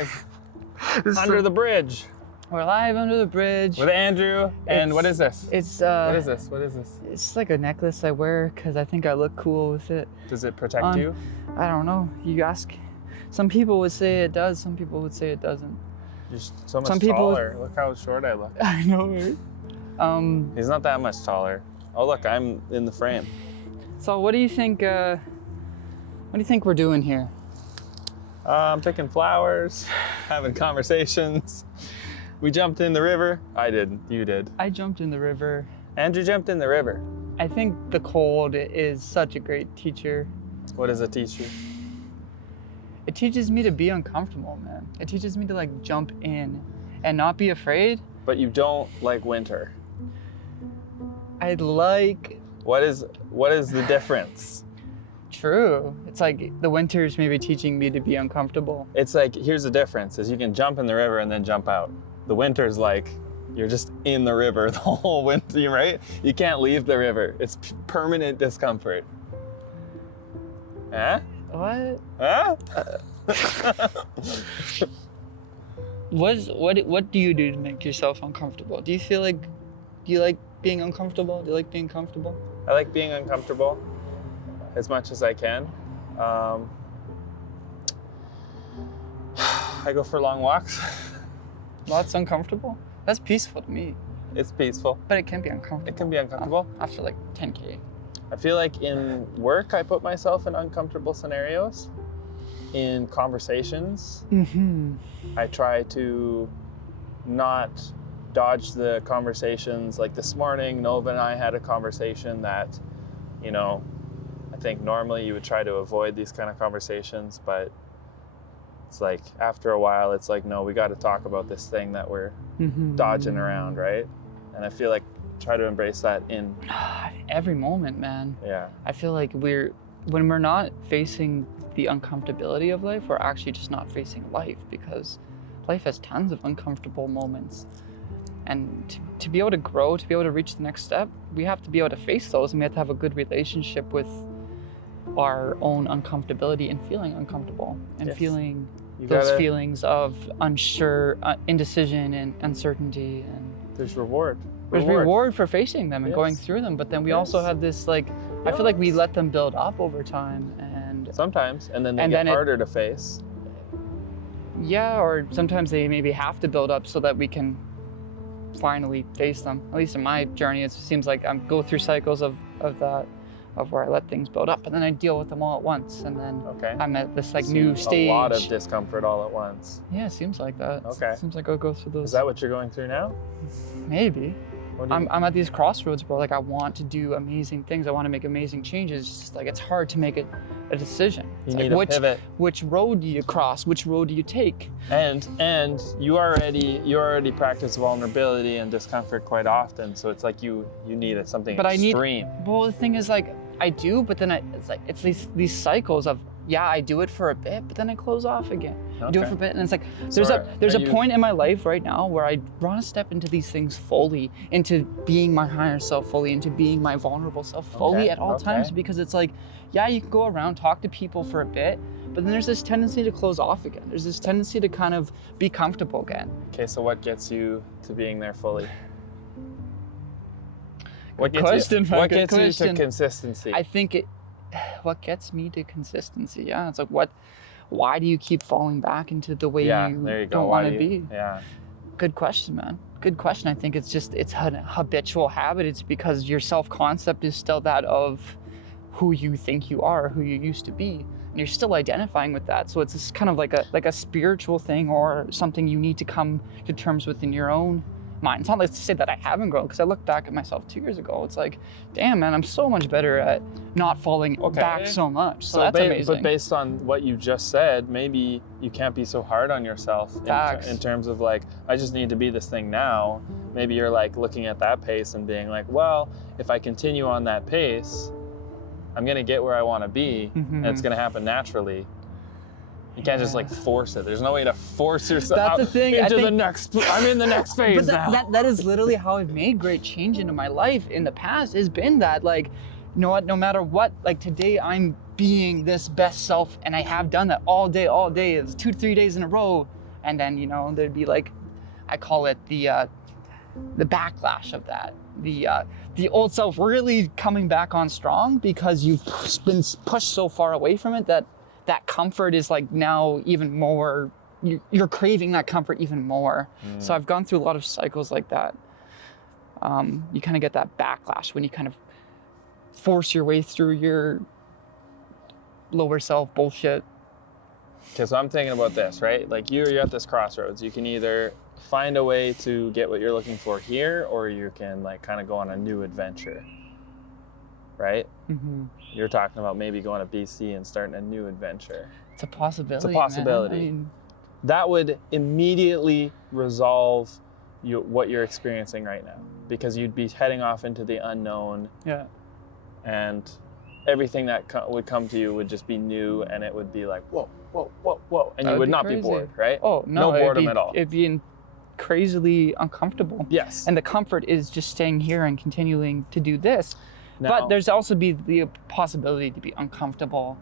live under the bridge. We're live under the bridge. With Andrew. And what is this? It's What is this? What is this? It's like a necklace I wear because I think I look cool with it. Does it protect you? I don't know. You ask. Some people would say it does. Some people would say it doesn't. You're so much taller. Look how short I look. I know, right? He's not that much taller. Oh, look, I'm in the frame. So what do you think? What do you think we're doing here? I'm picking flowers, having conversations. We jumped in the river. I didn't. You did. I jumped in the river. Andrew jumped in the river. I think the cold is such a great teacher. What does it teach you? It teaches me to be uncomfortable, man. It teaches me to like jump in and not be afraid. But you don't like winter. I like... What is the difference? True. It's like the winter's maybe teaching me to be uncomfortable. It's like, here's the difference, is you can jump in the river and then jump out. The winter's like, you're just in the river the whole winter, right? You can't leave the river. It's permanent discomfort. Huh? What? Huh? What do you do to make yourself uncomfortable? Do you like being uncomfortable? Do you like being comfortable? I like being uncomfortable as much as I can. I go for long walks. That's uncomfortable? That's peaceful to me. It's peaceful. But it can be uncomfortable. It can be uncomfortable. After like 10K. I feel like in work, I put myself in uncomfortable scenarios. In conversations, I try to not dodge the conversations. Like this morning, Nova and I had a conversation that, you know, I think normally you would try to avoid these kind of conversations, but it's like after a while, it's like, no, we got to talk about this thing that we're dodging around, right? And I feel like try to embrace that in every moment, man. Yeah. I feel like when we're not facing the uncomfortability of life, we're actually just not facing life, because life has tons of uncomfortable moments. And to be able to grow, to be able to reach the next step, we have to be able to face those, and we have to have a good relationship with our own uncomfortability and feeling uncomfortable and feeling those feelings of indecision and uncertainty. And there's reward. There's reward for facing them and going through them, but then we also have this I feel like we let them build up over time, and sometimes, and then they get harder to face. Yeah, or sometimes they maybe have to build up so that we can finally face them. At least in my journey, it seems like I go through cycles of where I let things build up, and then I deal with them all at once, and then I'm at this new stage. A lot of discomfort all at once. Yeah, it seems like that. Okay. Seems like I'll go through those. Is that what you're going through now? Maybe. I'm at these crossroads where I want to do amazing things. I want to make amazing changes. It's just it's hard to make a decision. You need a pivot. Which road do you cross? Which road do you take? And you already practice vulnerability and discomfort quite often. So it's like you need something extreme. Well, the thing is I do, but then it's these cycles of, yeah, I do it for a bit, but then I close off again. I do it for a bit, and it's there's a point in my life right now where I want to step into these things fully, into being my higher self fully, into being my vulnerable self fully at all times, because it's yeah, you can go around, talk to people for a bit, but then there's this tendency to close off again. There's this tendency to kind of be comfortable again. Okay, so what gets you to being there fully? What Good gets you to question. consistency? I think what gets me to consistency, yeah, it's why do you keep falling back into the way you don't want to be? Yeah. Good question, man. Good question. I think it's an habitual habit. It's because your self-concept is still that of who you think you are, who you used to be, and you're still identifying with that. So it's just kind of like a spiritual thing, or something you need to come to terms with in your own mind. It's not to say that I haven't grown, because I look back at myself 2 years ago. It's damn, man, I'm so much better at not falling back so much. So that's amazing. But based on what you just said, maybe you can't be so hard on yourself in terms of I just need to be this thing now. Maybe you're looking at that pace and being well, if I continue on that pace, I'm gonna get where I want to be, and it's gonna happen naturally. You can't just force it. There's no way to force yourself That's the thing. I'm in the next phase now. That is literally how I've made great change into my life in the past, has been that you know what, no matter what, today I'm being this best self, and I have done that all day. It's 2-3 days in a row And then, you know, there'd be like, I call it the backlash of that. The old self really coming back on strong because you've been pushed so far away from it that comfort is like now even more, you're craving that comfort even more. So I've gone through a lot of cycles like that. You kind of get that backlash when you kind of force your way through your lower self bullshit. Okay, so I'm thinking about this, right? Like you're at this crossroads. You can either find a way to get what you're looking for here, or you can like kind of go on a new adventure, right? Mm-hmm. You're talking about maybe going to BC and starting a new adventure. It's a possibility. It's a possibility. Man. I mean, that would immediately resolve what you're experiencing right now, because you'd be heading off into the unknown. Yeah. And everything that would come to you would just be new, and it would be like, whoa, whoa, whoa, whoa. And you would not be bored, right? Oh, no boredom at all. It'd be crazily uncomfortable. Yes. And the comfort is just staying here and continuing to do this. Now, but there's also the possibility to be uncomfortable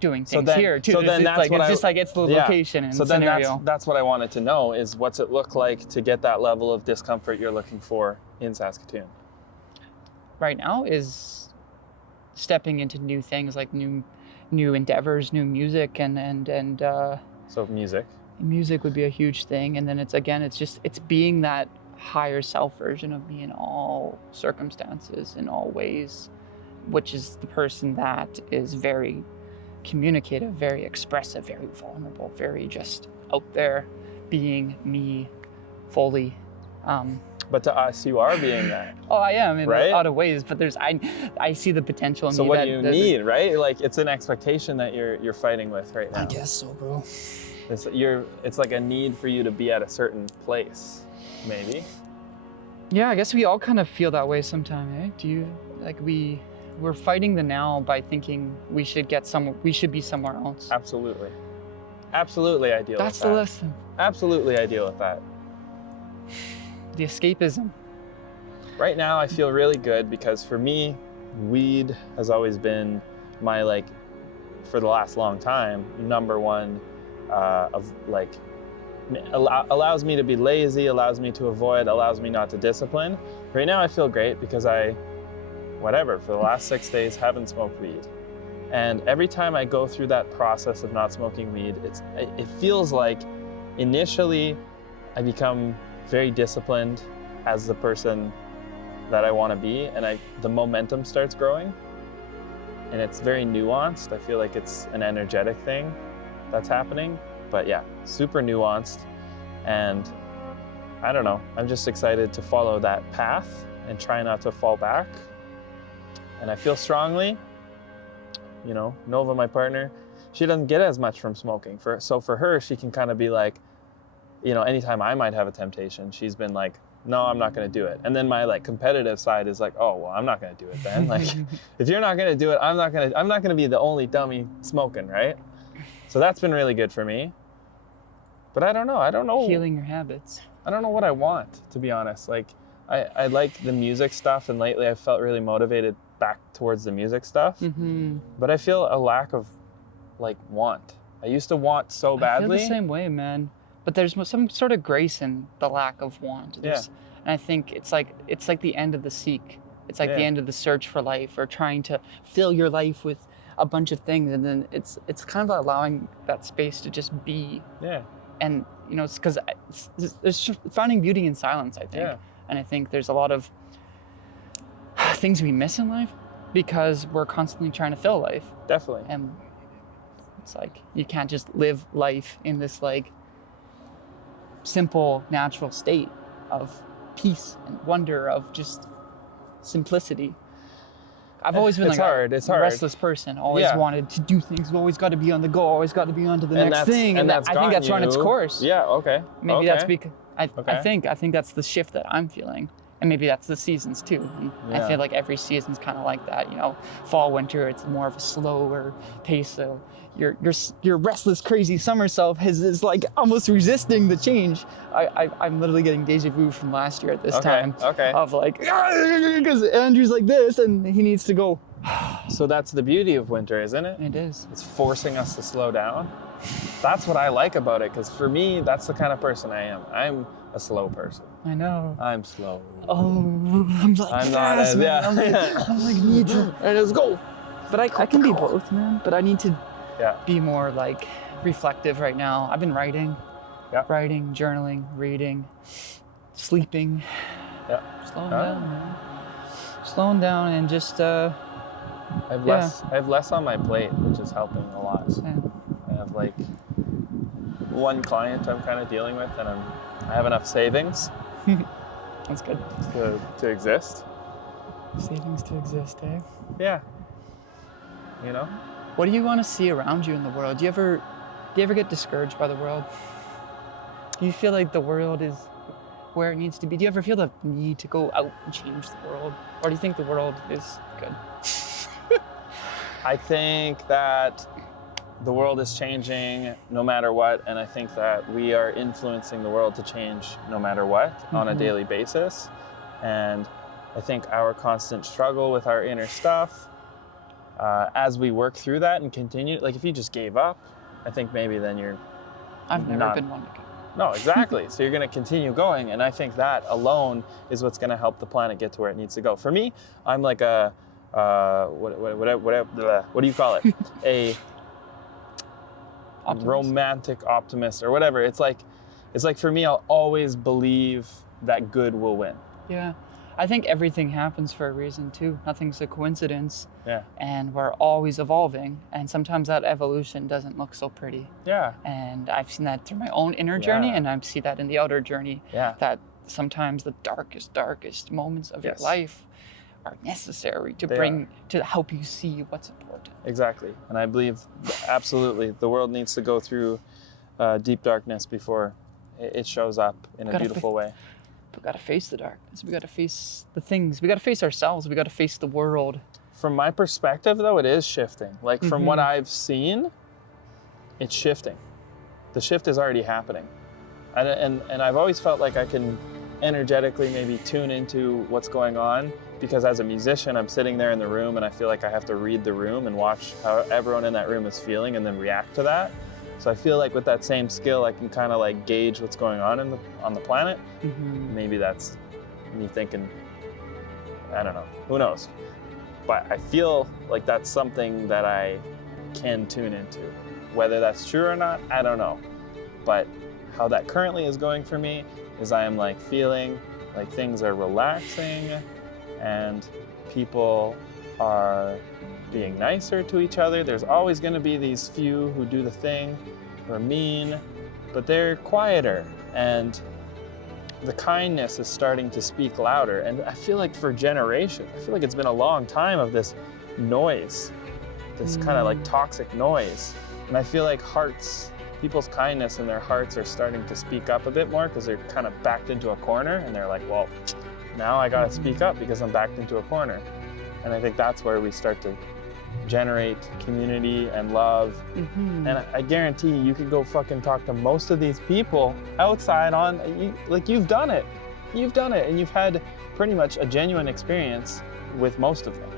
doing things here too. So then it's the location and scenario. Then that's what I wanted to know is what's it look like to get that level of discomfort you're looking for in Saskatoon? Right now is stepping into new things, like new endeavors, new music, and so music would be a huge thing. And then it's being that higher self version of me in all circumstances, in all ways, which is the person that is very communicative, very expressive, very vulnerable, very just out there, being me fully. But to us, you are being that. Oh, I am in right? a lot of ways, but I see the potential in so me. So what do you need, right? Like it's an expectation that you're fighting with right now. I guess so, bro. It's like a need for you to be at a certain place, maybe. Yeah, I guess we all kind of feel that way sometime, eh? Do you we're fighting the now by thinking we should be somewhere else. Absolutely. Absolutely, I deal with that. That's the lesson. Absolutely, I deal with that. The escapism. Right now, I feel really good because for me, weed has always been my, for the last long time, number one allows me to be lazy, allows me to avoid, allows me not to discipline. Right now, I feel great because for the last 6 days, haven't smoked weed. And every time I go through that process of not smoking weed, it feels like initially I become very disciplined as the person that I want to be, and the momentum starts growing, and it's very nuanced. I feel like it's an energetic thing that's happening, but yeah, super nuanced. And I don't know, I'm just excited to follow that path and try not to fall back. And I feel strongly, Nova, my partner, she doesn't get as much from smoking. So for her, she can kind of be like, anytime I might have a temptation, she's been like, no, I'm not going to do it. And then my competitive side is like, oh, well, I'm not going to do it then. If you're not going to do it, I'm not going to be the only dummy smoking, right? So that's been really good for me. But I don't know. Healing your habits. I don't know what I want, to be honest. I like the music stuff, and lately I've felt really motivated back towards the music stuff. Mm-hmm. But I feel a lack of want. I used to want so badly. I feel the same way, man. But there's some sort of grace in the lack of want. And I think it's like the end of the seek. It's like the end of the search for life, or trying to fill your life with a bunch of things, and then it's kind of allowing that space to just be. Yeah. And it's because there's finding beauty in silence, I think. Yeah. And I think there's a lot of things we miss in life because we're constantly trying to fill life. Definitely. And it's like you can't just live life in this simple, natural state of peace and wonder, of just simplicity. I've always been a restless person. Always wanted to do things. Always got to be on the go. Always got to be on to the next thing. And I think that's run its course. Yeah. Okay. Maybe that's because I think that's the shift that I'm feeling. And maybe that's the seasons too. And I feel like every season's kind of like that. Fall, winter, it's more of a slower pace. So your restless, crazy summer self is almost resisting the change. I'm literally getting deja vu from last year at this time. Okay. Of because Andrew's like this and he needs to go. So that's the beauty of winter, isn't it? It is. It's forcing us to slow down. that's what I like about it, because for me, that's the kind of person I am. I'm a slow person. I know. I'm slow. Oh, I'm like, I'm not yes, as, man. yeah. I'm like, need to. And let's go. But I can be both, man. But I need to Yeah. be more like reflective right now. I've been writing, journaling, reading, sleeping. Yeah. Slowing down, man. Slowing down and just I have less on my plate, which is helping a lot. Yeah. I have like one client I'm kind of dealing with, and I have enough savings That's good. to exist. Savings to exist, eh? Yeah. You know? What do you want to see around you in the world? Do you ever get discouraged by the world? Do you feel like the world is where it needs to be? Do you ever feel the need to go out and change the world? Or do you think the world is good? I think that the world is changing no matter what, and I think that we are influencing the world to change no matter what on a daily basis. And I think our constant struggle with our inner stuff, as we work through that and continue, like if you just gave up, I think maybe then you're I've never been one to give up. No, exactly. So you're going to continue going, and I think that alone is what's going to help the planet get to where it needs to go. For me, I'm like a what do you call it? A Optimist? romantic optimist or whatever. It's like for me, I'll always believe that good will win. Yeah. I think everything happens for a reason too. Nothing's a coincidence. Yeah. And we're always evolving. And sometimes that evolution doesn't look so pretty. Yeah. And I've seen that through my own inner journey, and I see that in the outer journey. Yeah. That sometimes the darkest moments of your life are necessary to help you see what's important. Exactly. And I believe absolutely the world needs to go through deep darkness before it shows up in a beautiful way. We got to face the darkness. We got to face the things. We got to face ourselves. We got to face the world. From my perspective, though, it is shifting. Like from what I've seen, it's shifting. The shift is already happening. And I've always felt like I can energetically maybe tune into what's going on, because as a musician, I'm sitting there in the room and I feel like I have to read the room and watch how everyone in that room is feeling and then react to that. So I feel like with that same skill, I can kind of like gauge what's going on on the planet. Maybe that's me thinking, I don't know, who knows? But I feel like that's something that I can tune into. Whether that's true or not, I don't know. But how that currently is going for me is I am like feeling like things are relaxing and people are being nicer to each other. There's always going to be these few who do the thing, who are mean, but they're quieter, and the kindness is starting to speak louder. And I feel like for generations, I feel like it's been a long time of this noise, this kind of like toxic noise. And I feel like people's kindness in their hearts are starting to speak up a bit more, because they're kind of backed into a corner and they're like, well, now I gotta speak up because I'm backed into a corner. And I think that's where we start to generate community and love. And I guarantee you can go fucking talk to most of these people outside you've done it. You've done it, and you've had pretty much a genuine experience with most of them.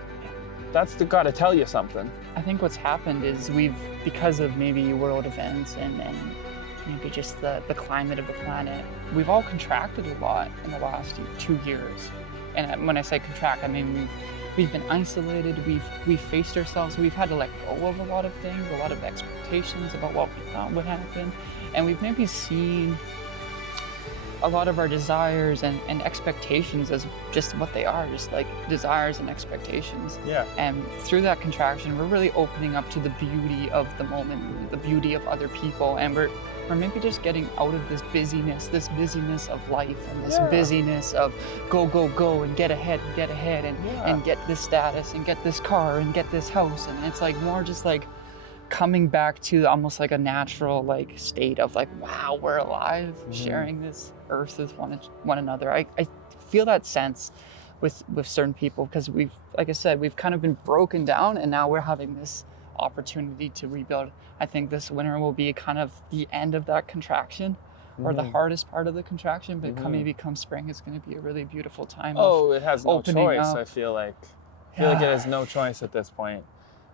That's gotta tell you something. I think what's happened is because of maybe world events and maybe just the climate of the planet, we've all contracted a lot in the last 2 years. And when I say contract, I mean we've been isolated, we've faced ourselves, we've had to let go of a lot of things, a lot of expectations about what we thought would happen, and we've maybe seen a lot of our desires and expectations as just what they are, just like desires and expectations. Yeah. And through that contraction, we're really opening up to the beauty of the moment, the beauty of other people, and we're maybe just getting out of this busyness of life, and this busyness of go and get ahead and get this status and get this car and get this house. And it's like more just like coming back to almost like a natural like state of like, wow, we're alive, sharing this earth with one another. I feel that sense with certain people, because we've, like I said, we've kind of been broken down, and now we're having this opportunity to rebuild. I think this winter will be kind of the end of that contraction, or the hardest part of the contraction, but maybe come spring, it's going to be a really beautiful time. It has no choice. Up. I feel like it has no choice at this point.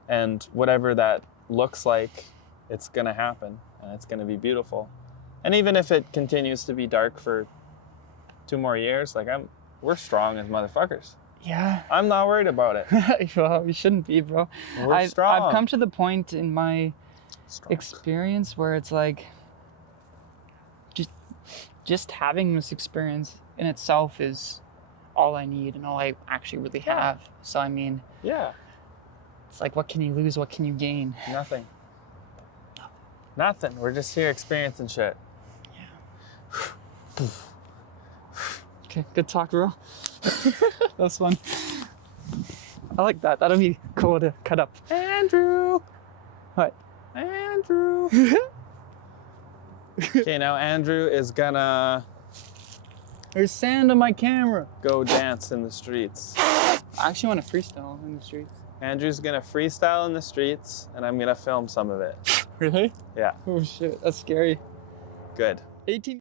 And whatever that looks like it's gonna happen and it's gonna be beautiful. And even if it continues to be dark for 2 more years, like we're strong as motherfuckers. Yeah. I'm not worried about it. Well, you shouldn't be, bro. We're strong. I've come to the point in my experience where it's like just having this experience in itself is all I need and all I actually really have. So I mean, yeah, it's like, what can you lose? What can you gain? Nothing. We're just here experiencing shit. Yeah. Okay, good talk, bro. That's fun. I like that. That'll be cool to cut up. Andrew. What? Andrew. Okay, now Andrew is gonna... There's sand on my camera. Go dance in the streets. I actually want to freestyle in the streets. Andrew's gonna freestyle in the streets, and I'm gonna film some of it. Really? Yeah. Oh shit, that's scary. Good. 18